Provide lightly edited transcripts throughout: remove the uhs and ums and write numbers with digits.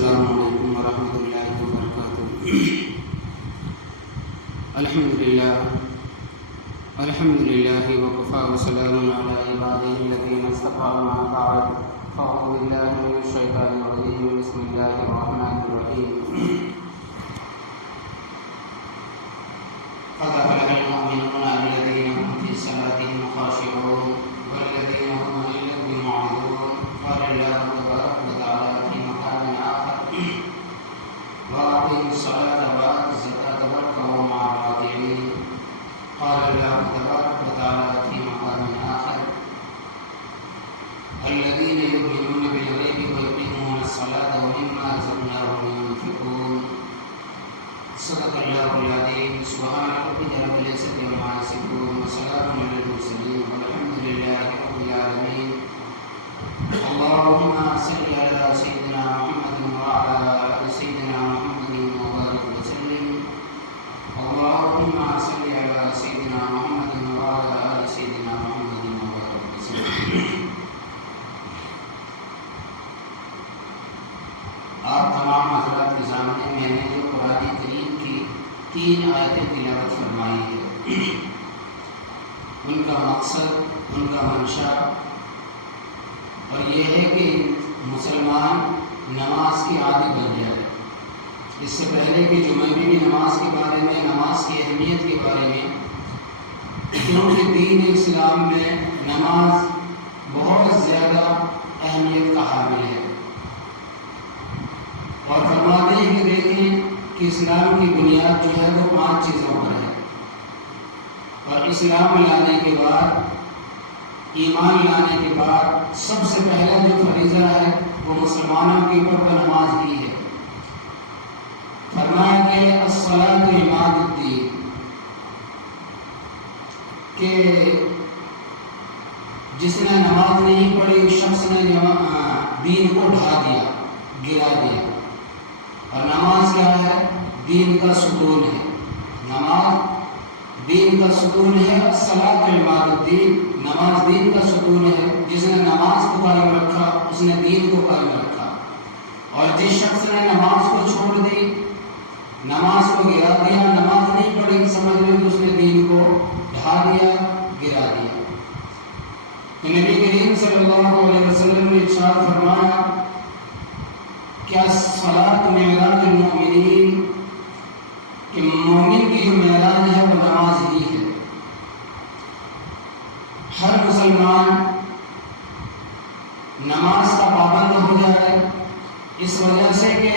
السلام علیکم ورحمۃ اللہ وبرکاتہ۔ الحمد للہ وکفیٰ وسلام علی عبادہ الذین اصطفیٰ، اما بعد فاعوذ باللہ من الشیطان الرجیم، بسم اللہ الرحمن الرحیم۔ قد أفلح المؤمنون الذين هم في صلاتهم خاشعون والذين هم عن اللغو معرضون، قال الله تبارك وتعالى في مقام آخر: وأقيموا الصلاة وآتوا الزكاة واركعوا مع الراكعين، قال الله تبارك وتعالى في مقام آخر: الذين يؤمنون بالغيب ويقيمون الصلاة ومما رزقناهم ينفقون۔ صدق اللہ العظیم۔ سبحان ربک رب العزة عما یصفون وسلام علی المرسلین والحمد للہ رب العالمین۔ اللهم صل على سيدنا محمد وعلى آل سيدنا محمد وبارك وسلم۔ اللهم صل على سيدنا محمد وعلى آل سيدنا محمد وبارك وسلم۔ آپ تمام حضرات کے سامنے میں نے جو قرآن کریم کی 3 آیتیں تلاوت فرمائی ہے، ان کا مقصد، ان کا منشا اور یہ ہے کہ مسلمان نماز کے عادی بن جائے۔ اس سے پہلے کہ جمعے کی نماز کے بارے میں، نماز کی اہمیت کے بارے میں، کیونکہ دین اسلام میں نماز بہت زیادہ اہمیت کا حامل ہے، اور فرماتے ہیں کہ دیکھیں کہ اسلام کی بنیاد جو ہے وہ 5 چیزوں پر ہے، اور اسلام لانے کے بعد، ایمان لانے کے بعد سب سے پہلا جو فریضہ ہے وہ مسلمانوں کے اوپر وہ نماز ہی ہے۔ فرمایا کہ الصلاۃ عماد الدین، کہ جس نے نماز نہیں پڑھی اس شخص نے دین کو ڈھا دیا، گرا دیا۔ اور نماز کیا ہے؟ دین کا ستون ہے۔ نماز دین کا ستون ہے۔ الصلاۃ عماد الدین، نماز دین کا ستون ہے۔ جس نے نماز کو قائم رکھا اس نے دین کو قائم رکھا، اور جس شخص نے نماز کو چھوڑ دی، نماز کو گرا دیا، نماز نہیں پڑھی، سمجھ لیں کہ اس نے دین کو ڈھا دیا، گرا دیا۔ نبی کریم صلی اللہ علیہ وسلم نے ارشاد فرمایا کیا صلاۃ معراج المؤمنین، کہ مومن کی جو معراج ہے وہ نماز ہی ہے۔ ہر مسلمان نماز کا پابند ہو جائے، اس وجہ سے کہ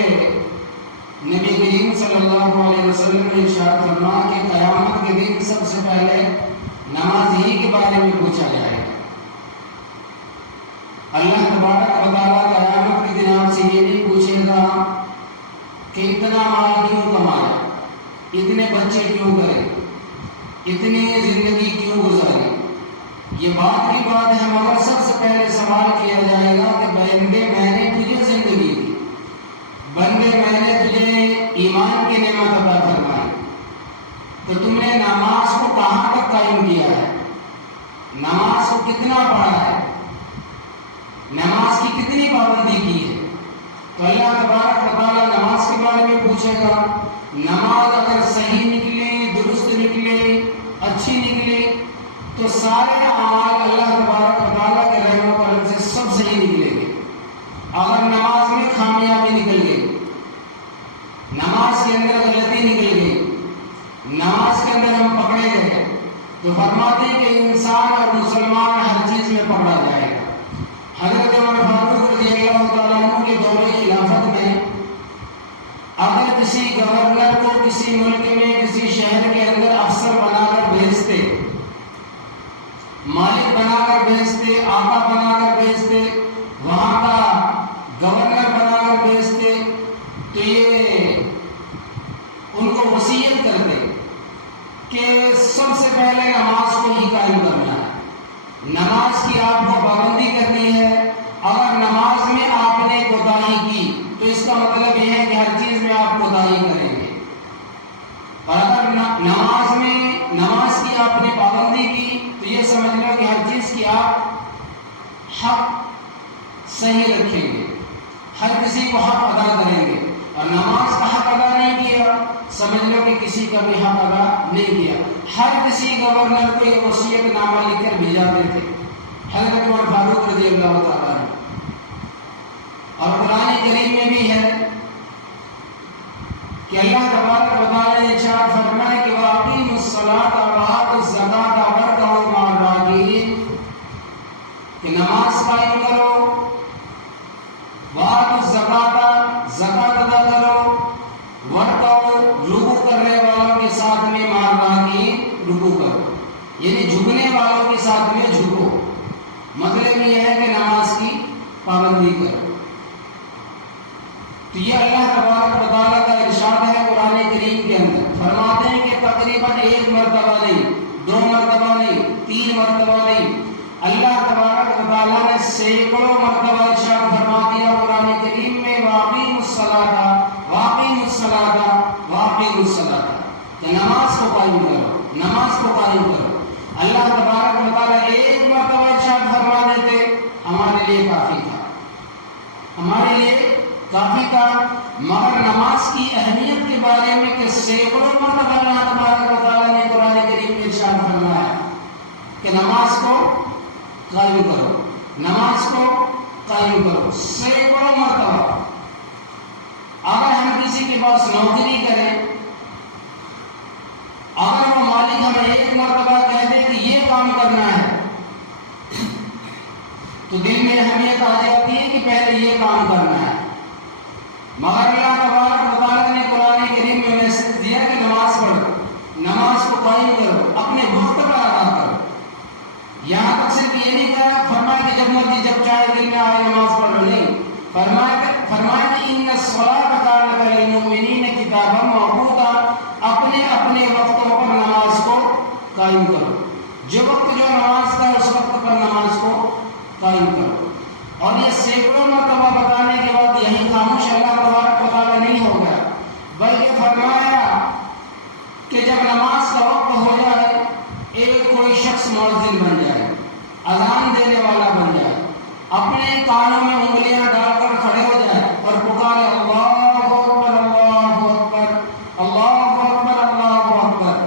نبی کریم صلی اللہ علیہ وسلم نے ارشاد فرمایا کہ قیامت کے دن سب سے پہلے نماز ہی کے بارے میں پوچھا جائے گا۔ اللہ تبارک و تعالیٰ قیامت کے دن آپ سے یہ نہیں پوچھے گا کہ اتنا مال کیوں کمایا، اتنے بچے کیوں کرے، اتنی زندگی کیوں گزاری۔ یہ بات کی بات ہے، مگر سب سے پہلے سوال کیا جائے گا کہ بندے میں نے تجھے زندگی دی، بندے میں نے تجھے ایمان کی نعمت عطا فرمائی، تو تم نے نماز کو کہاں تک قائم کیا ہے، نماز کو کتنا پڑھا ہے، نماز کی کتنی پابندی کی ہے۔ تو اللہ تبارک و تعالیٰ نماز کے بارے میں پوچھے گا۔ نماز اگر صحیح نکلی، درست نکلی، اچھی نکلی تو سارے اعمال اللہ تبارک و تعالیٰ کے رحم و کرم سے سب صحیح نکلیں گے۔ اگر نماز میں خامیابی نکل گئی، نماز کے اندر غلطی نکل گئی، نماز کے اندر ہم پکڑے گئے، تو فرماتے ہیں کہ انسان اور مسلمان ہر چیز میں پکڑا جائے گا۔ حضرت عمر فاروق رضی اللہ تعالیٰ عنہ کے دور خلافت میں اگر کسی گورنر کو کسی ملک میں، کسی شہر کے اندر افسر بنا کر بھیجتے، مالک بنا کر بھیجتے، آقا بنا کر بھیجتے، وہاں کا گورنر بنا کر بھیجتے، تو یہ ان کو وصیت کرتے کہ سب سے پہلے نماز کو ہی قائم کرنا ہے، نماز کی آپ کو پابندی کرنی ہے۔ اگر نماز میں آپ نے کوتاہی کی تو اس کا مطلب یہ ہے کہ ہر چیز میں آپ کوتاہی کریں گے، اور اگر نماز کی آپ نے پابندی کی تو یہ سمجھ لو کہ ہر چیز کی آپ حق صحیح رکھیں گے، ہر کسی کو حق ادا کریں گے، اور نماز کا حق ادا نہیں کیا سمجھ لو کہ کسی کا بھی حق ادا نہیں کیا۔ ہر کسی گورنر کو یہ وصیت نامہ لکھ کر بھیجاتے تھے حضرت عمر فاروق رضی اللہ تعالیٰ عنہ۔ اور قرآن کریم میں بھی ہے کہ اللہ تبارک و تعالیٰ نے ارشاد فرمایا کہ وَأَقِیمُوا الصَّلَاةَ وَآتُوا الزَّکَاةَ وَارْکَعُوا مَعَ الرَّاکعِینَ، کہ نماز قائم کرو، وَآتُوا الزَّکَاةَ زکات ادا کرو، وَارْکَعُوا رکوع کرنے والوں کے ساتھ میں مع الراکعین رکوع کرو، یعنی جھکنے والوں کے ساتھ میں جھکو۔ مطلب یہ ہے کہ نماز کی پابندی کرو۔ تو یہ اللہ تبارک و تعالیٰ کا ارشاد ہے قرآن کریم کے اندر۔ فرماتے ہیں کہ تقریباً 1 مرتبہ نہیں، 2 مرتبہ نہیں، 3 مرتبہ نہیں، اللہ تبارک و تعالیٰ نے سینکڑوں مرتبہ ارشاد فرما دیا قرآن کریم میں وَأَقِیمُوا الصَّلَاةَ وَأَقِیمُوا الصَّلَاةَ وَأَقِیمُوا الصَّلَاةَ، کہ نماز کو قائم کرو، نماز کو قائم کرو۔ اللہ تبارک و تعالیٰ 1 مرتبہ ارشاد فرما دیتے ہمارے لیے کافی تھا، ہمارے لیے کافی تھا، مگر نماز کی اہمیت کے بارے میں کہ سینکڑوں مرتبہ اللہ تبارک و تعالیٰ نے قرآن کریم میں ارشاد فرمایا کہ نماز کو قائم کرو، نماز کو قائم کرو، سینکڑوں مرتبہ۔ اگر ہم کسی کے پاس نوکری کریں، اگر وہ مالک ہمیں 1 مرتبہ کہہ دے کہ یہ کام کرنا ہے تو دل میں اہمیت آ جاتی ہے کہ پہلے یہ کام کرنا ہے، مگر اللہ تبارک و تعالیٰ نے قرآن کریم میں میسج دیا کہ نماز پڑھو، نماز کو قائم کرو، اپنے وقت پر ادا کرو۔ یہاں تک صرف یہ نہیں کہا فرمایا کہ جب مرضی جب چاہے دل میں آئے نماز پڑھ لو، نہیں، فرمایا کہ ان الصلاۃ کانت للمؤمنین کتابا موقوتا، اپنے اپنے وقتوں پر نماز کو قائم کرو، جو وقت جو نماز کا ہے اس وقت پر نماز کو قائم کرو۔ اور یہ سینکڑوں مرتبہ بتانے کے بعد یہی خاموش اللہ تبارک و تعالیٰ نہیں ہو گیا، بلکہ فرمایا کہ جب نماز کا وقت ہو جائے ایک کوئی شخص مؤذن بن جائے، اذان دینے والا بن جائے، اپنے کانوں میں انگلیاں ڈال کر کھڑے ہو جائے اور پکارے اللہ اکبر اللہ اکبر اللہ اکبر اللہ اکبر،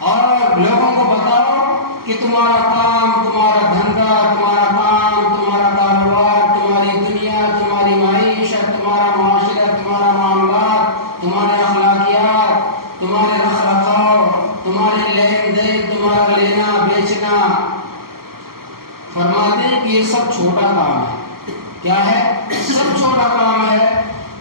اور لوگوں کو بتاؤ کہ تمہارا کام، تمہارا دھندا، تمہارا کام، تمہارا کاروبار، تمہاری دنیا، تمہاری معیشت، تمہارا معاشرہ، تمہارا معاملات، تمہارے اخلاقیات، تمہارے رکھ رکھاؤ، تمہارے لین دین، تمہارا لینا بیچنا، فرماتے ہیں کہ یہ سب چھوٹا کام ہے۔ کیا ہے؟ سب چھوٹا کام ہے۔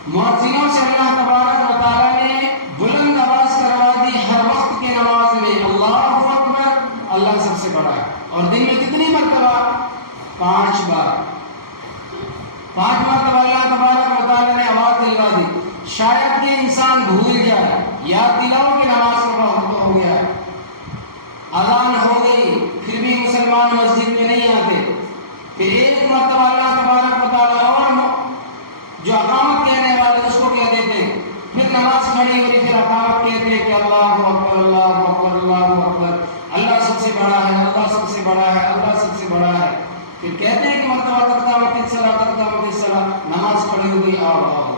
مؤذنوں سے اللہ تبارک و تعالیٰ نے بلند آواز کروا دی ہر وقت کی نماز میں اللہ اکبر، اللہ سب سے بڑا ہے، اور دن میں کتنی مرتبہ؟ 5 بار، 5 مرتبہ اللہ تبارک و تعالیٰ نے آواز دلوا دی۔ شاید کہ انسان بھول جائے، یاد دلاؤ کہ نماز کا وقت ہو گیا، اذان ہو گئی، پھر بھی مسلمان مسجد میں نہیں آتے، پھر 1 مرتبہ اللہ تبارک و تعالیٰ اور جو اقامت کہنے والے اس کو کہہ دیتے ہیں، پھر نماز کھڑی ہوئی، پھر اقامت کہتے ہیں کہ اللہ اکبر اللہ اکبر اللہ اکبر، اللہ سب سے بڑا ہے، اللہ سب سے بڑا ہے، اللہ سب سے بڑا ہے، پھر کہتے ہیں کہ مرتبہ قد قامت الصلاۃ قد قامت الصلاۃ، نماز کھڑی ہو گئی، آؤ۔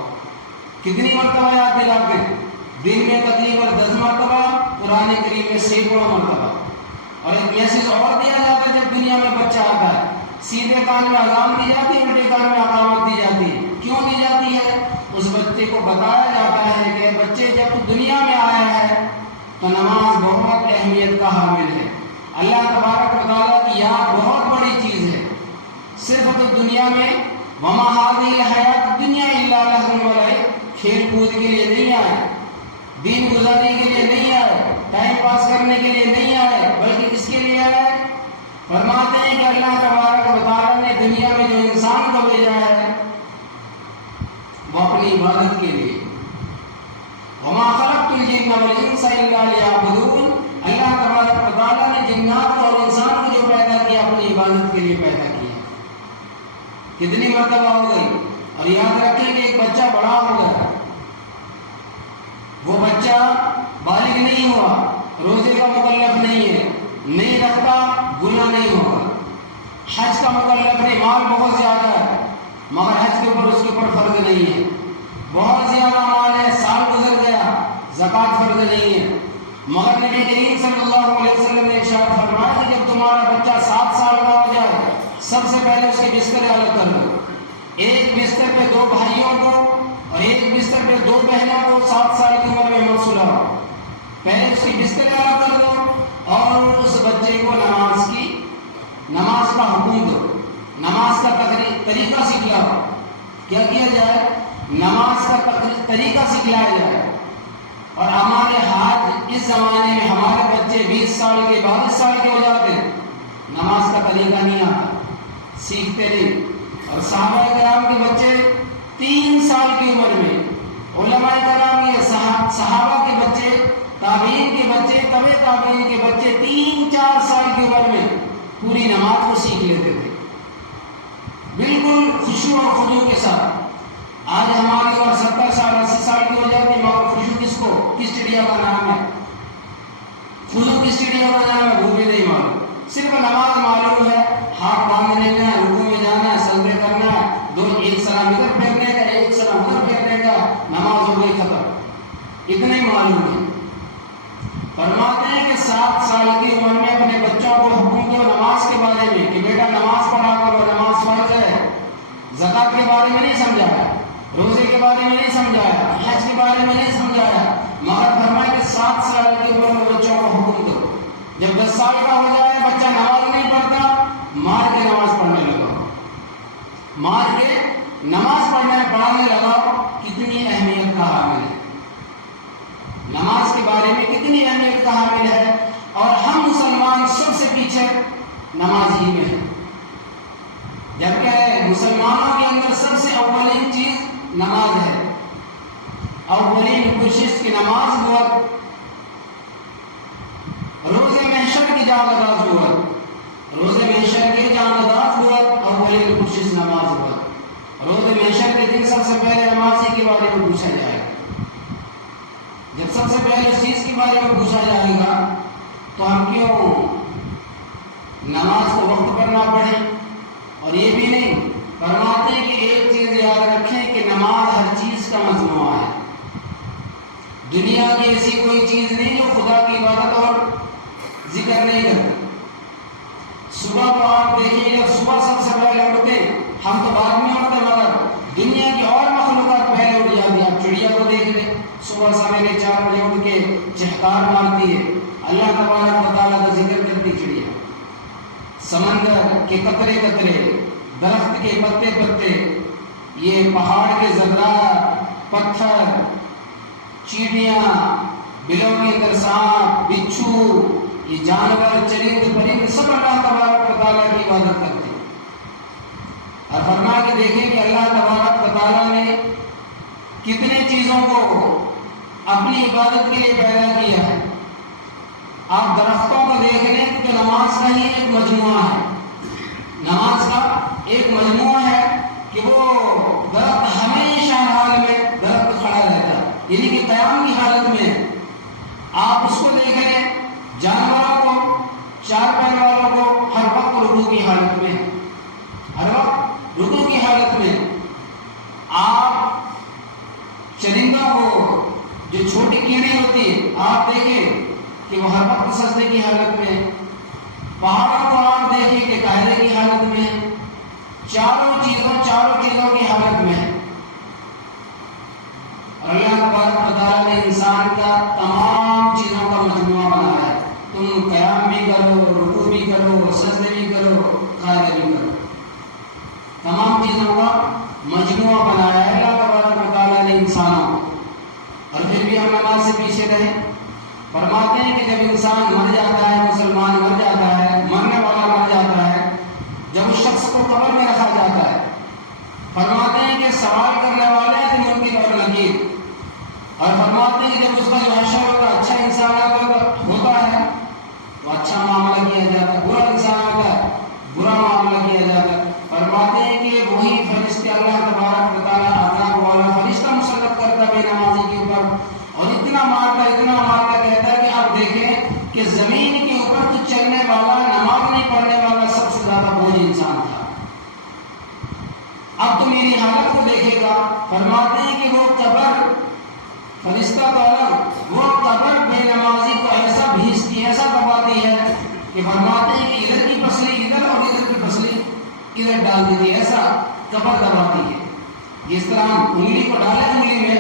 کتنی مرتبہ یاد دلاتے ہیں؟ دن میں تقریباً 10 مرتبہ، قرآن کریم میں سینکڑوں مرتبہ۔ اور ایک میسج اور دیا جاتا ہے جب دنیا میں بچہ آتا ہے، سیدھے کان میں اذان دی جاتی ہے، الٹے کان میں اقامت دی جاتی ہے۔ کیوں دی جاتی ہے؟ اس بچے کو بتایا جاتا ہے کہ بچے جب تو دنیا میں آیا ہے تو نماز بہت اہمیت کا حامل ہے، اللہ تبارک و تعالیٰ کی یاد بہت بڑی چیز ہے۔ صرف تو دنیا میں وما هذه الحیات الدنیا الا لهو ولعب، کھیل کود کے لیے نہیں آئے، دین گزارنے کے لیے نہیں آئے، ٹائم پاس کرنے کے لیے نہیں آئے، بلکہ کس کے لیے آئے؟ فرماتے ہیں کہ اللہ تبارک و تعالیٰ نے دنیا میں جو انسان کو بھیجا ہے وہ اپنی عبادت کے لیے، وما خلقت الجن والانس الا لیعبدون، اللہ تبارک و تعالیٰ نے جنات اور انسان کو جو پیدا کیا اپنی عبادت کے لیے پیدا کیا۔ کتنی مرتبہ ہو گئی؟ اور یاد رکھیں کہ ایک بچہ بڑا ہو گیا، وہ بچہ بالغ نہیں ہوا، روزے کا مکلف نہیں ہے، نہیں رکھتا گناہ نہیں ہوگا، حج کا مکلف نہیں، مال بہت زیادہ ہے مگر حج کے اوپر فرض نہیں ہے. بہت زیادہ مال ہے، سال گزر گیا، زکوٰۃ فرض نہیں ہے. مگر نبی کریم صلی اللہ علیہ وسلم نے ارشاد فرمایا کہ جب تمہارا بچہ 7 سال کا ہو جائے سب سے پہلے اس کے بستر الگ کر دو. ایک بستر پہ 2 بھائیوں کو اور ایک بستر پہ 2 بہنوں کو 7 سال کی عمر میں مت سلاؤ. پہلے اس کی بستر الگ کر دو اور اس بچے کو نماز کا حکم دو، نماز کا طریقہ سکھلاؤ. کیا کیا جائے؟ نماز کا طریقہ سکھلایا جائے. اور ہمارے ہاتھ اس زمانے میں ہمارے بچے 20 سال کے 22 سال کے ہو جاتے ہیں، نماز کا طریقہ نہیں آتا، سیکھتے نہیں. اور صحابہ کرام کے بچے 3 سال کی عمر میں، علماء کرام کے صحابہ کے بچے، تابعین کے بچے، تبع تابعین کے بچے 3-4 سال کی عمر میں پوری نماز کو سیکھ لیتے تھے بالکل خشوع اور خضوع کے ساتھ. آج ہماری عمر 70 سال 80 سال کی ہو جاتی ہے، مگر خشوع کس چڑیا کا نام ہے؟ خضوع کس چڑیا کا نام ہے؟ وہ بھی نہیں معلوم. صرف نماز معلوم ہے، ہاتھ باندھنے کا، رکوع میں جانا ہے، سجدے کرنا ہے، ایک سلام ادھر پھیرنے کا، ایک سلام ادھر پھیرنے کا، نماز ہو گئی ختم. اتنا ہی معلوم ہے. فرماتے ہیں کہ 7 سال کی عمر میں اپنے بچوں کو حکم دو نماز کے بارے میں کہ بیٹا نماز پڑھا کرو، نماز فرض ہے. زکوٰۃ کے بارے میں نہیں سمجھایا، روزے کے بارے میں نہیں سمجھایا، حج کے بارے میں نہیں سمجھایا، مگر فرمایا کہ 7 سال کی عمر میں بچوں کو حکم دو. جب 10 سال کا ہو جائے بچہ نماز نہیں پڑھتا، مار کے نماز پڑھنے لگاؤ، مار کے نماز پڑھانے لگاؤ. کتنی اہمیت کا حامل ہے نماز کے بارے میں، کتنی اہمیت کا حامل ہے. اور ہم مسلمان سب سے پیچھے نماز ہی میں ہیں، جبکہ مسلمانوں کے اندر سب سے اولین چیز نماز ہے. اولین کوشش کی نماز ہوا، روز محشر کی جان آغاز ہوا، روز محشر کے جان آغاز ہوا، اولین کوشش نماز ہوا. روز محشر کے دن سب سے پہلے نمازی کے بارے میں پوچھا جائے گا. جب سب سے پہلے اس چیز کے بارے میں پوچھا جائے گا تو ہم کیوں نماز کو وقت پر نہ پڑھیں؟ اور یہ بھی نہیں، فرماتے ہیں کہ ایک چیز یاد رکھیں کہ نماز ہر چیز کا مجموعہ ہے. دنیا کی ایسی کوئی چیز نہیں جو خدا کی عبادت اور ذکر نہیں کرتی. صبح کو آپ دیکھیں گے، صبح سب سے پہلے اٹھتے، ہم تو بعد میں اٹھتے، مگر دنیا کی اور مخلوقات پہلے اٹھ جاتی ہیں. آپ چڑیا کو دیکھ لیں، صبح سویرے 4 بجے اٹھ کے چہکار مارتی ہے، اللہ تبارک و تعالیٰ کا ذکر کرتی چڑیا. سمندر کے قطرے قطرے، درخت کے پتے پتے، یہ پہاڑ کے ذرات، پتھر، چیٹیاں، بلوں کے اندر سانپ، بچھو، یہ جانور، چرند پرند، سب اللہ تبارک و تعالیٰ کی عبادت کرتے ہیں. اور فرما کے دیکھیں کہ اللہ تبارک و تعالیٰ نے کتنے چیزوں کو اپنی عبادت کے لیے پیدا کیا ہے. آپ درختوں کو دیکھ لیں تو نماز کا ہی ایک مجموعہ ہے. نماز کا ایک مجموعہ ہے کہ وہ درخت ہمیشہ حال میں درخت کھڑا رہتا ہے، یعنی کہ قیام کی حالت میں. آپ اس کو دیکھ لیں، جانوروں کو، 4 پیر والوں کو ہر وقت رکوع کی حالت میں، ہر وقت رکوع کی حالت میں. آپ چرندوں کو، جو چھوٹی کیڑی ہوتی ہے، آپ دیکھیں کہ وہ ہر وقت سجدے کی حالت میں. پہاڑوں کو آپ دیکھیں کہ قاعدے کی حالت میں، چاروں چیزوں کی حالت میں. اور اللہ تبارک و تعالیٰ نے انسان کا تمام چیزوں کا مجموعہ بنایا ہے. تم قیام بھی کرو، رکوع بھی کرو، سجدے بھی کرو، قاعدے بھی کرو، تمام چیزوں کا مجموعہ بنایا ہے اللہ تبارک و تعالیٰ نے انسانوں کو. اور پھر بھی ہم نماز سے پیچھے رہے. فرماتے ہیں کہ جب انسان مر جاتا ہے، مسلمان مر جاتا ہے، مرنے والا مر جاتا ہے، جب اس شخص کو قبر میں رکھا جاتا ہے، فرماتے ہیں کہ سوال کرنے والے ہیں منکر اور نکیر. اور فرماتے ہیں کہ جب اس کا جو حشر ہوگا، اچھا انسان ہوتا ہے تو اچھا معاملہ کیا جاتا ہے، برا انسان ہوتا ہے برا معاملہ کیا جاتا ہے. فرماتے ہیں کہ وہی فرشتے اللہ تبارک و تعالیٰ عذاب والا فرشتہ مسلط کرتا ہے نمازی کے اوپر، اور اتنا مارتا کہتا ہے کہ آپ دیکھیں کہ زمین کے اوپر تو چلنے والا، نماز نہیں پڑھنے والا سب سے زیادہ بوجھ انسان تھا. اب تم یہ میری حالت کو دیکھے گا. فرماتے ہیں کہ وہ قبر فرشتہ تو الگ، وہ قبر بے نمازی کو ایسا بھیجتی، ایسا دباتی ہے کہ فرماتے ہیں کہ ادھر کی پسلی ادھر اور ادھر کی پسلی ادھر ڈال دیتی ہے، ایسا قبر دباتی ہے. جس طرح ہم انگلی کو ڈالیں انگلی میں،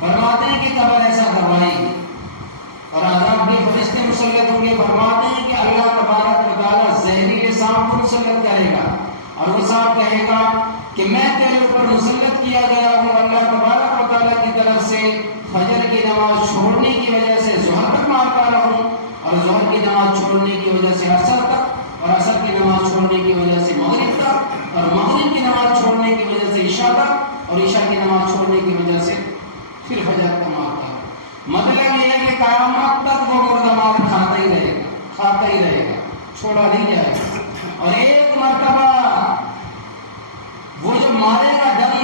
فرماتے ہیں کہ قبر ایسا دبائے گی اور عذاب کے فرشتے مسلط ہوں گے. فرماتے ہیں کہ اللہ تبارک و تعالیٰ زہریلے سانپ کو مسلط کرے گا اور وہ سانپ کہے گا کہ میں تیرے اوپر مسلط کیا گیا ہوں اللہ تبارک و تعالیٰ کی طرف سے فجر کی نماز چھوڑنے کی وجہ سے ظہر تک مارتا رہوں، اور ظہر کی نماز چھوڑنے کی وجہ سے عصر تک، اور عصر کی نماز چھوڑنے کی وجہ سے مغرب تک، اور مغرب کی نماز چھوڑنے کی وجہ سے عشاء تک، اور عشاء کی نماز چھوڑنے کی وجہ سے پھر فجر تک مارتا ہے. مطلب یہ ہے کہ قیامت تک وہ مردہ مار کھاتا ہی رہے گا، کھاتا ہی رہے گا، چھوڑا نہیں جائے گا. اور ایک مرتبہ وہ جو مارے گا ڈر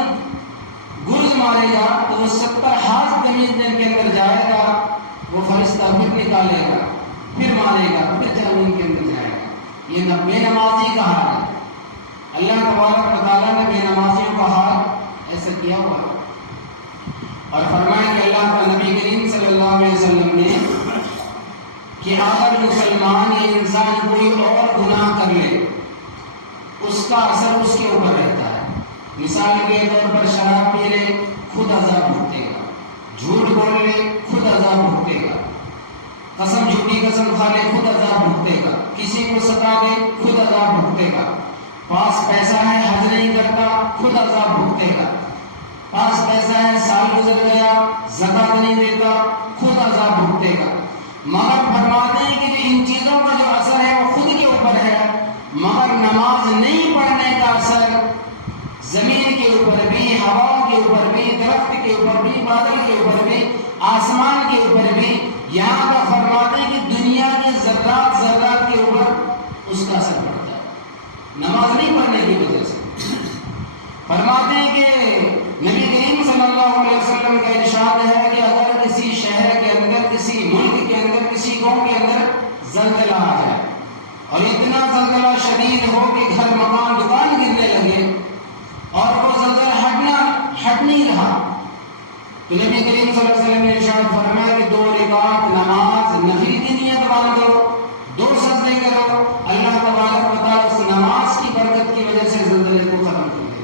گرز مارے گا تو وہ 70 ہاتھ زمین کے اندر جائے گا، وہ فرشتہ پھر نکالے گا، پھر مارے گا، پھر زمین کے اندر جائے گا. یہ بے نمازی کا حال ہے. اللہ تبارک و تعالیٰ نے بے نمازیوں کا حال ایسا کیا ہوا ہے. اور فرمایا کہ اللہ کا نبی کریم صلی اللہ علیہ وسلم نے کہ اگر مسلمان یا انسان کوئی اور گناہ کر لے اس کا اثر اس کے اوپر رہتا ہے. مثال کے طور پر شراب پی لے خود عذاب بھگتے گا، جھوٹ بول لے خود عذاب بھگتے گا، قسم جھوٹی قسم کھا لے خود عذاب بھگتے گا، کسی کو ستا دے خود عذاب بھگتے گا، پاس پیسہ ہے حج نہیں کرتا خود عذاب بھگتے گا، پاس پیسہ ہے سال گزر گیا زکات نہیں دیتا خود عذاب بھگتے گا. مگر فرماتے ہیں کہ ان چیزوں کا جو اثر ہے وہ خود کے اوپر ہے، مگر نماز نہیں پڑھنے کا اثر زمین کے اوپر بھی، ہواؤں کے اوپر بھی، درخت کے اوپر بھی، بادل کے اوپر بھی، آسمان کے اوپر بھی، یہاں کا فرماتے ہیں کہ دنیا کے ذرات ذرات کے اوپر اس کا اثر پڑتا ہے نماز نہیں پڑھنے کی وجہ سے. فرماتے ہیں کہ نبی کریم صلی اللہ علیہ وسلم کا ارشاد ہے کہ اگر کسی شہر کے اندر، کسی ملک کے اندر، کسی قوم کے اندر زلزلہ آ جائے اور اتنا زلزلہ شدید ہو کہ گھر مکان دکان گرنے لگے اور وہ زلزلہ ہٹ نہیں رہا، تو نبی کریم صلی اللہ علیہ وسلم نے ارشاد فرمایا کہ 2 رکعت نماز نفل کی نیت باندھو، 2 سجدے کرو، اللہ تبارک و تعالیٰ اس نماز کی برکت کی وجہ سے زلزلے کو ختم کر دے.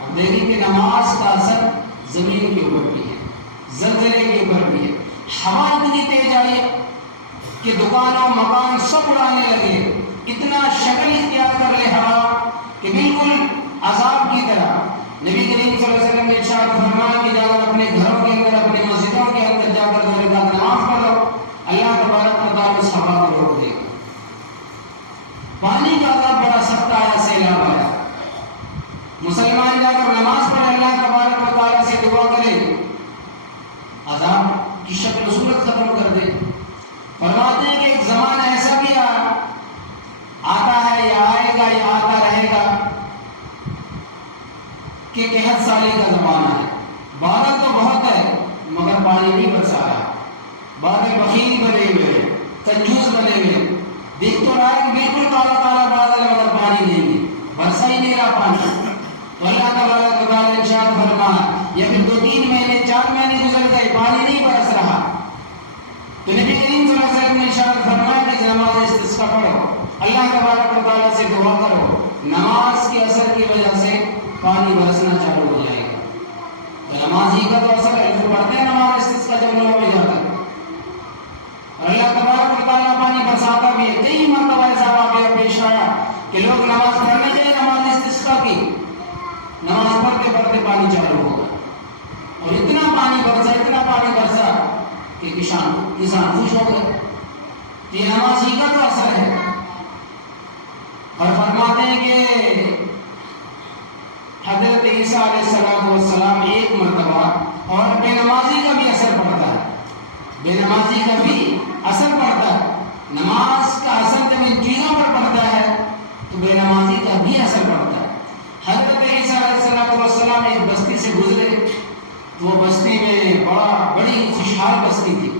اب دیکھیں کہ نماز کا اثر زمین کے اوپر بھی ہے، زلزلے کے اوپر بھی ہے. ہوا اتنی تیز آئی کہ دکانوں مکان سب اڑانے لگے، اتنا شکل اختیار کر لے ہوا کہ بالکل عذاب کی طرح. نبی کریم صلی اللہ علیہ وسلم نے ارشاد فرمایا کہ جا کر اپنے گھروں کے اندر، اپنے مسجدوں کے اندر جا کر 2 رکعت نماز پڑھو، اللہ تبارک و تعالیٰ اس ہوا کو روک دے گا. پانی کا عذاب بڑا سخت آیا، سیلاب آیا، مسلمان جا کر نماز پڑھے، اللہ تبارک و تعالیٰ سے دعا کرے، عذاب کی شکل و صورت ختم کر دے. فرماتے ہیں کہ ایک زمانہ ایسا بھی آتا ہے یا آئے گا یا آتا رہے گا کہ قحط سالی کا زمانہ ہے. بادل تو بہت ہے مگر پانی نہیں برسا رہا، بادل بخیل بنے ہوئے، کنجوس بنے ہوئے، دیکھ تو رہا ہے کہ بالکل کالا کالا بادل ہے مگر پانی نہیں ہے، برسا ہی نہیں رہا پانی. تو اللہ تبارک و تعالیٰ نے ارشاد فرمایا یا پھر 2-3 مہینے 4 مہینے گزر گئے پانی نہیں برس رہا، تو نبی کریم صلی اللہ علیہ وسلم نے ارشاد فرمایا کہ نماز استسقا پڑھو، اللہ تبارک و تعالیٰ سے دعا کرو، نماز کے اثر کی وجہ سے پانی برسنا چالو ہو جائے گا. تو نمازی کا تو اثر ہے، جو پڑھتے ہیں نماز استسقا جنگلوں میں جا کر، اور اللہ تبارک و تعالیٰ پانی برساتا بھی ہے. کئی مرتبہ ایسا واقعہ پیش آیا کہ لوگ نماز پڑھنے گئے، نماز استسقا کی، نماز پڑھتے پڑھتے پانی چالو ہوگا اور اتنا پانی برسا کہ کسان خوش ہو گئے. یہ نمازی کا تو اثر ہے. اور فرماتے ہیں کہ حضرت عیسیٰ علیہ السلام ایک مرتبہ، اور بے نمازی کا بھی اثر پڑتا ہے، بے نمازی کا بھی اثر پڑتا ہے. نماز کا اثر جب ان چیزوں پر پڑتا ہے تو بے نمازی کا بھی اثر پڑتا ہے. حضرت عیسیٰ علیہ السلام ایک بستی سے گزرے تو وہ بستی میں بڑی خوشحال بستی تھی.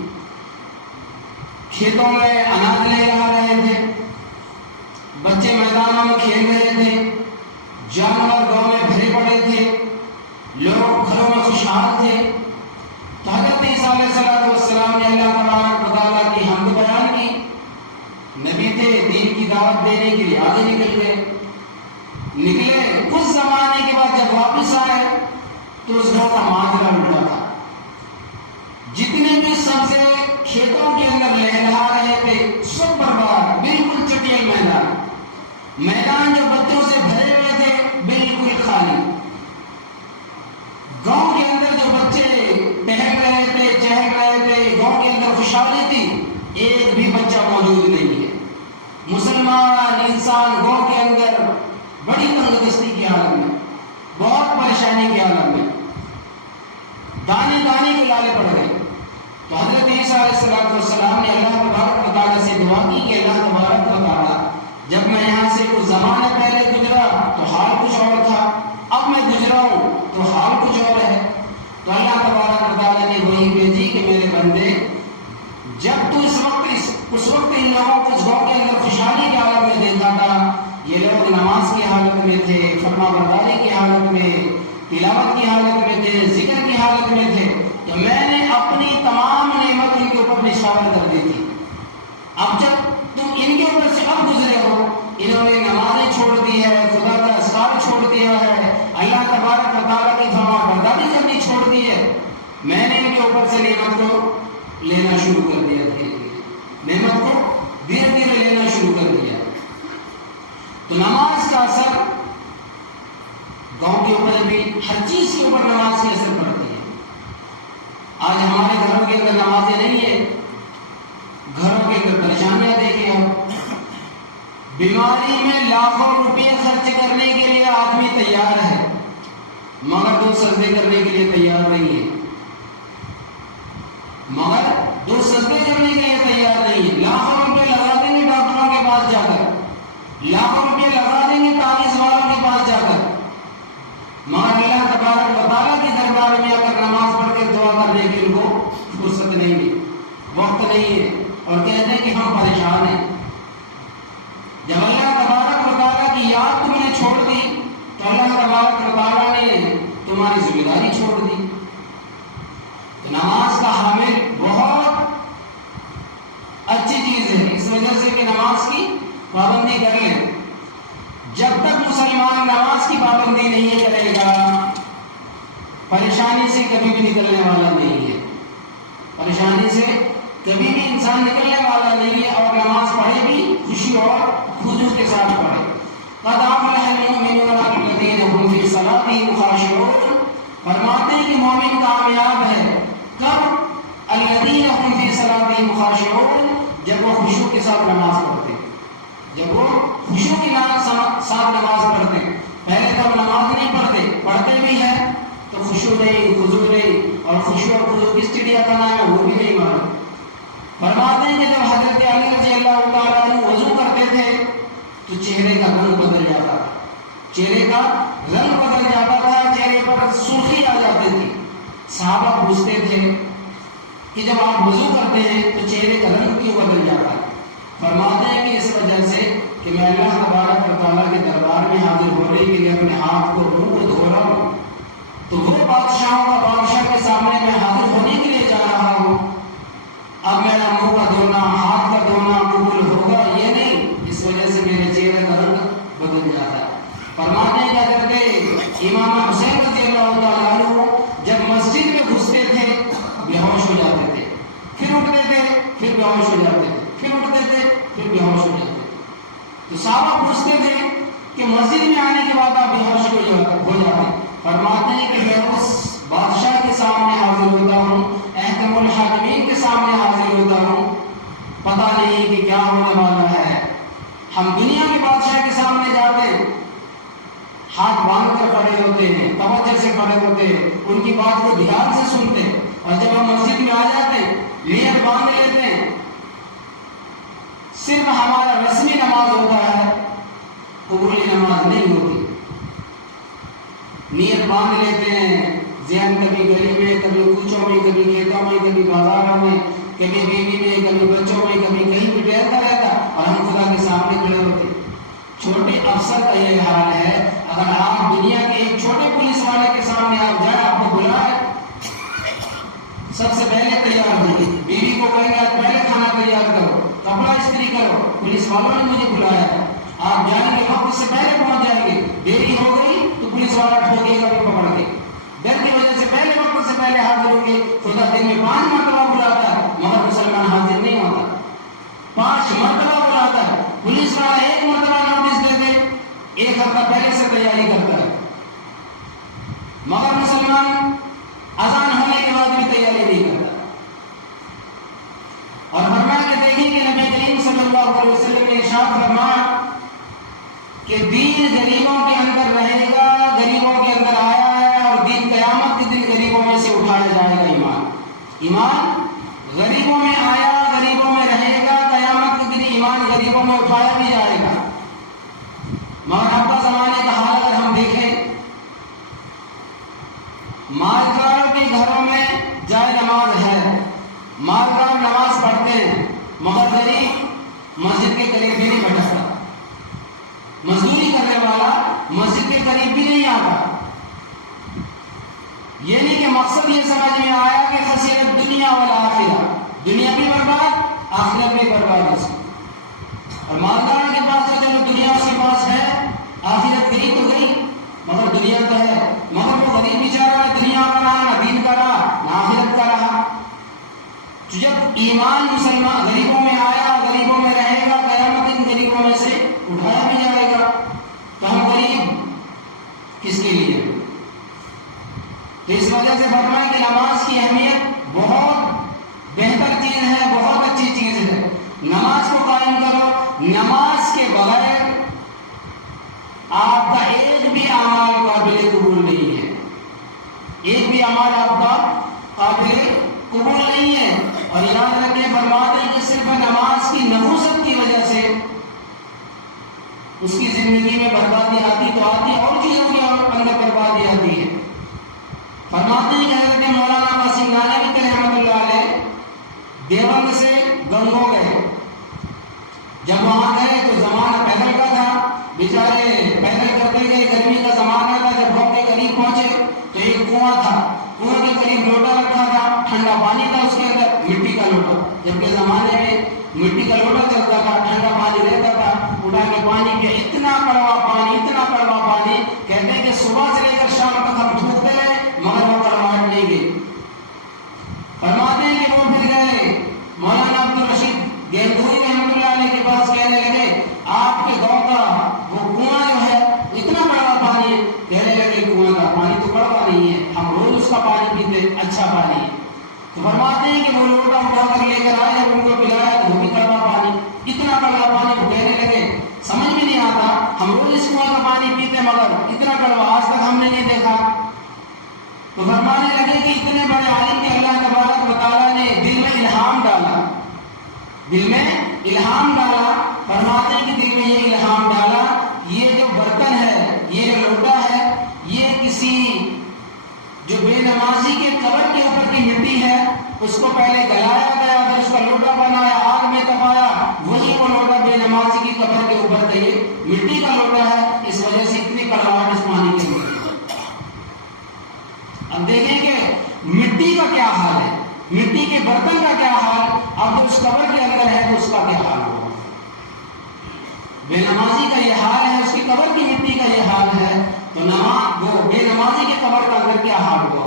کھیتوں میں اناج لے آ رہے تھے، بچے میدانوں میں کھیل رہے تھے، جانور گاؤں میں بھرے تھے، لوگ گھروں میں خوشحال تھے، تو حضرت عیسیٰ علیہ السلام نے اللہ تبارک و تعالیٰ کی حمد بیان کی، نبی تھے، دین کی دعوت دینے کے لیے آگے نکلے، کچھ زمانے کے بعد جب واپس آئے تو اس گاؤں کا معاملہ الٹا تھا، جتنے بھی سبزے کھیتوں کے اندر لہرا رہے تھے سب برباد، بالکل چٹیل میدان جو بچوں سے بھرے ہوئے تھے بالکل خالی، گاؤں کے اندر جو بچے ٹہل رہے تھے چہل رہے تھے، گاؤں کے اندر خوشحالی تھی، ایک بھی بچہ موجود نہیں ہے۔ مسلمان انسان گاؤں کے اندر بڑی تنگ دستی کی حالت میں، بہت پریشانی کی حالت میں، دانے دانے کے لالے پڑ گئے۔ تو حضرت عیسیٰ علیہ السلام نے اللہ تبارک و تعالیٰ سے دعا کی کہ اللہ تبارک و تعالیٰ، جب میں یہاں سے کچھ زمانہ پہلے گزرا تو حال کچھ اور تھا، اب میں گزرا ہوں تو حال کچھ اور ہے۔ تو اللہ تبارک و تعالیٰ نے وہی بھیجی کہ میرے بندے، جب تو اس وقت ان لوگوں کو اس گاؤں کے اندر خوشحالی کی حالت میں دیکھا تھا، یہ لوگ نماز کی حالت میں تھے، فرما برداری کی حالت میں، تلاوت کی حالت میں تھے، ذکر کی حالت میں تھے، تو میں نے اپنی تمام نعمت ان کے اوپر نشاور کر دی تھی۔ اب جب تم ان کے اوپر سے اب گزرے ہو، انہوں نے نمازیں چھوڑ دی ہے، خدا کا اذکار چھوڑ دیا ہے، اللہ تبارک و تعالیٰ کی فرما برداری کرنی چھوڑ دی ہے، میں نے ان کے اوپر سے نعمت کو لینا شروع کر دیا، نعمت کو دھیرے دھیرے لینا شروع کر دیا۔ تو نماز کا اثر گاؤں کے اوپر بھی، ہر چیز کے اوپر نماز کی اثر پڑتی ہے۔ آج ہمارے گھروں کے اندر نمازیں نہیں ہیں، گھروں کے اندر پریشانیاں دیکھیں آپ، بیماری میں لاکھوں روپے خرچ کرنے کے لیے آدمی تیار ہے، مگر 2 سجدے کرنے کے لیے تیار نہیں ہے، لاکھوں روپے لگا دیں گے ڈاکٹروں کے پاس جا کر، لاکھوں روپے لگا دیں گے تعویذ والوں کے پاس جا کر، مگر اللہ تبارک و تعالیٰ کے دربار میں اگر نماز پڑھ کے دعا کرنے کی ان کو فرصت نہیں ہے، وقت نہیں ہے، اور کہتے ہیں کہ ہم پریشان ہیں۔ جب اللہ تبارک و تعالیٰ کی یاد تم نے چھوڑ دی تو اللہ تبارک و تعالیٰ نے تمہاری ذمہ داری چھوڑ دی۔ تو نماز کا حامل بہت اچھی چیز ہے، اس وجہ سے کہ نماز کی پابندی کر لیں۔ جب تک مسلمان نماز کی پابندی نہیں کرے گا، پریشانی سے کبھی بھی نکلنے والا نہیں ہے، پریشانی سے کبھی بھی انسان نکلنے والا نہیں ہے، اور نماز پڑھے بھی خوشی اور خضوع کے ساتھ پڑھے۔ قد افلح المؤمنون الذین هم فی صلاتهم خاشعون، فرماتے ہیں کہ مومن کامیاب ہے کب؟ الذین هم فی صلاتهم خاشعون، جب وہ خشوع کے ساتھ نماز پڑھتے ہیں، جب وہ خشوع کے ساتھ نماز پڑھتے ہیں۔ پہلے تو نماز نہیں پڑھتے، پڑھتے بھی ہیں تو خشوع نہیں، خضوع نہیں، اور خشوع اور خضوع کس چڑیا کا نام ہے وہ بھی نہیں معلوم۔ فرماتے ہیں کہ جب حضرت علی رضی اللہ تعالیٰ عنہ وضو کرتے تھے تو چہرے کا رنگ بدل جاتا تھا، چہرے کا رنگ بدل جاتا تھا، چہرے پر سرخی آ جاتی تھی۔ صحابہ پوچھتے تھے کہ جب آپ وضو کرتے ہیں تو چہرے کا رنگ کیوں بدل جاتا ہے؟ فرماتے ہیں کہ اس وجہ سے کہ میں اللہ تبارک و تعالیٰ کے دربار میں حاضر ہونے کے لیے اپنے ہاتھ کو منہ کو دھو رہا ہوں، تو وہ بادشاہوں کا بادشاہ کے سامنے میں حاضر ہونے کے لیے جا رہا ہوں، اب میرا منہ کا دھونا، ہاتھ کا دھونا قبول ہوگا یہ نہیں، اس وجہ سے میرے چہرے کا رنگ بدل جاتا ہے۔ فرماتے ہیں کیا کرتے امام حسین رضی اللہ تعالیٰ عنہ جب مسجد میں گھستے تھے بے ہوش ہو جاتے تھے، پھر اٹھتے تھے، پھر بے ہوش ہو جاتے تھے، پھر اٹھتے تھے، پھر بے ہوش ہو جاتے تھے۔ تو صحابہ پوچھتے تھے کہ مسجد میں آنے کے بعد آپ بے ہوش ہو جاتے، فرماتے ہیں کہ میں اس بادشاہ کے سامنے حاضر ہوتا ہوں، احکم الحاکمین کے سامنے حاضر ہوتا ہوں، پتہ نہیں کہ کیا ہونے والا ہے۔ ہم دنیا کے بادشاہ کے سامنے جاتے ہیں، ہاتھ باندھ کر کھڑے ہوتے ہیں، توجہ سے کھڑے ہوتے ہیں، ان کی بات کو دھیان سے سنتے ہیں، اور جب ہم مسجد میں آ جاتے ہیں نیت باندھ لیتے ہیں، صرف ہمارا رسمی نماز ہوتا ہے، قبولی نماز نہیں ہوتی۔ نیت باندھ لیتے ہیں، ذہن کبھی گلی میں، کبھی کوچوں میں، کبھی کھیتوں میں، کبھی بازاروں میں، کبھی بیوی میں، کبھی بچوں میں، کبھی کہیں بھی ٹہلتا رہتا، اور ہم خدا کے سامنے کھڑے ہوتے۔ چھوٹے افسر کا یہ حال ہے، اگر آپ دنیا کے ایک چھوٹے پولیس وقت سے پہلے پہنچ جائیں گے، دیری ہو گئی تو پولیس والا ٹھوکے گا بھی پکڑ کے، ڈر کی وجہ سے پہلے وقت سے پہلے حاضر ہوں گے. خدا دن میں 5 مرتبہ بلاتا ہے مگر مسلمان حاضر نہیں ہوتا، 5 مرتبہ بلاتا ہے. پولیس والا 1 مرتبہ نوٹس دے دے 1 ہفتہ پہلے سے تیاری کرتا ہے، مگر مسلمان اذان ہونے کے بعد بھی تیاری نہیں کرتا. اور فرمایا کہ دیکھیں کہ نبی کریم صلی اللہ علیہ وسلم نے ارشاد فرمایا کہ دین غریبوں کے اندر رہے گا، غریبوں کے اندر آیا ہے، اور دین قیامت کے دن غریبوں میں سے اٹھایا جائے گا. ایمان غریبوں میں آیا، غریبوں میں رہے گا، قیامت کے دن ایمان غریبوں میں اٹھایا بھی جائے گا. مگر اب کا زمانے کا حال اگر ہم دیکھیں، مالداروں کے گھروں میں جائے نماز ہے، مالدار نماز پڑھتے ہیں، مگر غریب مسجد کے قریب بھی نہیں بٹھتا، مزدوری کرنے والا مسجد کے قریب بھی نہیں آتا. یہ نہیں کہ مقصد یہ سمجھ میں آیا کہ خسیرت دنیا والآخرہ، دنیا بھی برباد آخرت بھی برباد ہے. اور مالدار کے پاس تو چلو دنیا اس کے پاس ہے، آخرت گئی تو گئی مگر دنیا تو ہے. مگر وہ غریب بیچارہ نہ دنیا کا رہا، نہ دین کا رہا، نہ آخرت کا رہا. جب ایمان مسلمان غریبوں میں آیا، غریبوں میں رہے گا، قیامت ان غریبوں میں سے اٹھایا بھی جائے گا. تو ہم غریب کس کے لیے؟ تو اس وجہ سے فرمائیں کہ نماز کی اہمیت بہت بہتر چیز ہے، بہت اچھی چیز ہے. نماز کو قائم کرو. نماز کے بغیر آپ کا ایک بھی اعمال قابل قبول نہیں ہے، ایک بھی اعمال آپ کا قابل قبول نہیں ہے. اور یاد رکھیں فرماتے ہیں کہ صرف نماز کی نحوست کی وجہ سے اس کی زندگی میں بربادی آتی تو آتی، اور چیزوں کے اندر بربادی آتی ہے. فرماتے ہیں کہ حضرت مولانا قاسم نانوی رحمۃ اللہ علیہ دیوبند سے گنگو گئے. جب وہاں گئے تو زمانہ پیدل کا تھا، بیچارے پیدل کرتے گئے، گرمی کا زمانہ تھا. جب گاؤں کے قریب پہنچے تو ایک کنواں تھا، کنویں کے قریب لوٹا رکھا تھا، ٹھنڈا پانی تھا اس کے اندر، مٹی کا لوٹا. جبکہ زمانے میں مٹی کا لوٹا چلتا تھا، ٹھنڈا پانی رہتا تھا. اٹھا کے پانی پیا، اتنا کڑوا پانی، اتنا کڑوا پانی، کہتے ہیں کہ صبح سے لے کر شام تک ہم تھوکتے رہے مگر وہ کڑواہٹ نہیں گئی. فرماتے ہیں کہ وہ پھر گئے مولانا عبدالرشید گیندوری رحمۃ اللہ علیہ کے پاس، کہنے لگے آپ کے گاؤں کا وہ کنواں جو ہے اتنا کڑوا پانی ہے. کہنے لگے کنویں کا پانی تو کڑوا نہیں ہے، ہم روز اس کا پانی پیتے، اچھا پانی ہے. تو فرماتے ہیں کہ وہ لوٹا اٹھا کر لے کر آئے، جب ان کو پلایا تو وہ بھی کڑوا پانی، اتنا کڑوا پانی. وہ کہنے لگے سمجھ میں نہیں آتا، ہم روز اس کنویں کا پانی پیتے مگر اتنا کڑوا آج تک ہم نے نہیں دیکھا. تو فرمانے لگے کہ اتنے بڑے عالم کے اللہ تبارک و تعالیٰ نے دل میں الہام ڈالا، دل میں الہام ڈالا. فرماتے ہیں کہ دل میں یہ الہام ڈالا، یہ جو برتن ہے، یہ جو لوٹا ہے، یہ کسی جو بے نمازی کے قبر کے اوپر کی مٹی ہے اس کو پہلے گلایا گیا، پھر اس کا لوٹا بنایا، آگ میں تپایا، وہی وہ لوٹا بے نمازی کی قبر کے اوپر کا یہ مٹی کا لوٹا ہے. اس وجہ سے اتنی کڑواہٹ اس پانی کے اندر. اب دیکھیں کہ مٹی کا کیا حال ہے، مٹی کے برتن کا کیا حال، اب جو اس قبر کے اندر ہے تو اس کا کیا حال ہوگا. بے نمازی کا یہ حال ہے، اس کی قبر کی مٹی کا یہ حال ہے، تو نماز وہ بے نمازی کے قبر کا اندر کیا حال ہوگا.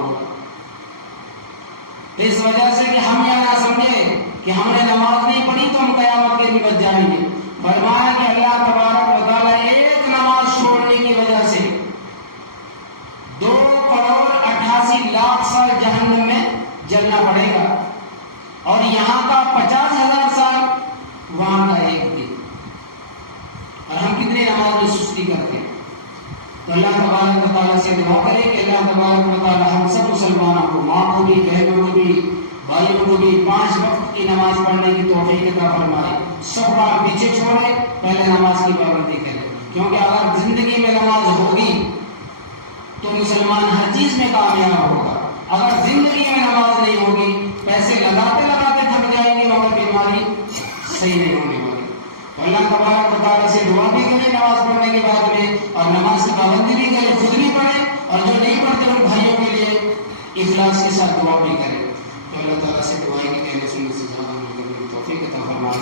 تو اس وجہ سے کہ ہم یہ نہ سمجھے کہ ہم نے نماز نہیں پڑھی تو ہم قیامت کے بھی بچ جائیں گے. فرمایا کہ اللہ تبارک و تعالیٰ ایک نماز چھوڑنے کی وجہ سے 2,88,00,000 سال جہنم میں جلنا پڑے گا، اور یہاں کا 50,000 سال وہاں کا ایک دن. اور ہم کتنی نماز میں سستی کرتے ہیں. تو اللہ تبارک و تعالیٰ سے دعا کرے کہ اللہ تبارک و تعالیٰ ہم سب مسلمانوں کو، ماں کو بھی، بہنوں کو بھی، بھائیوں کو بھی 5 وقت کی نماز پڑھنے کی توفیق عطا فرمائے. سب کام پیچھے چھوڑے، پہلے نماز کی پابندی کرے. کیونکہ اگر زندگی میں نماز ہوگی تو مسلمان ہر چیز میں کامیاب ہوگا. اگر زندگی میں نماز نہیں ہوگی، پیسے لگاتے لگاتے تھک جائیں گے مگر بیماری صحیح نہیں ہونے والی. تو اللہ تبارک و تعالیٰ سے دعا بھی کرے نماز پڑھنے کے بعد میں، اور نماز کی پابندی بھی کرے، خود بھی پڑھے، اور جو نہیں پڑھتے ان بھائیوں کے لیے اخلاص کے ساتھ دعا بھی کرے. تو اللہ تعالیٰ سے دعائیں کہ کہنے سننے سے زیادہ توفیق عطا فرمائے.